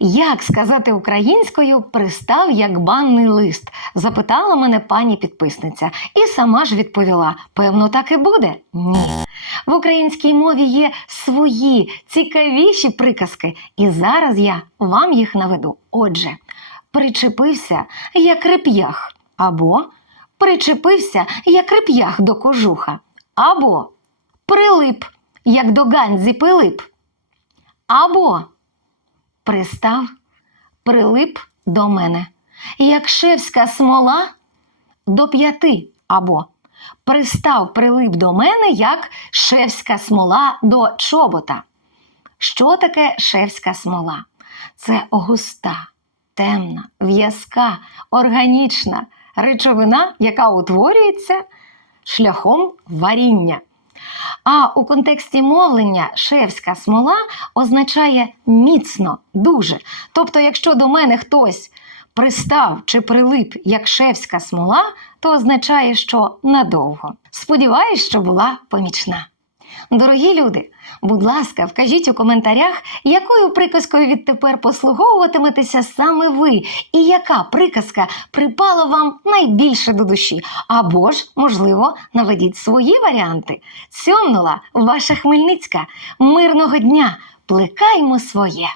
Як сказати українською пристав як банний лист? запитала мене пані підписниця, і сама ж відповіла: певно, так і буде? Ні. В українській мові є свої цікавіші приказки, і зараз я вам їх наведу. Отже, причепився як реп'ях, або причепився як реп'ях до кожуха, або прилип, як до Ганзі Пилип, або пристав, прилип до мене, як шевська смола до п'яти, або пристав, прилип до мене, як шевська смола до чобота. Що таке шевська смола? Це густа, темна, в'язка, органічна речовина, яка утворюється шляхом варіння. А у контексті мовлення шевська смола означає міцно, дуже. Тобто, якщо до мене хтось пристав чи прилип як шевська смола, то означає, що надовго. Сподіваюсь, що була помічна. Дорогі люди, будь ласка, вкажіть у коментарях, якою приказкою відтепер послуговуватиметеся саме ви, і яка приказка припала вам найбільше до душі. Або ж, можливо, наведіть свої варіанти. Цьомнула ваша Хмельницька. Мирного дня! Плекаймо своє!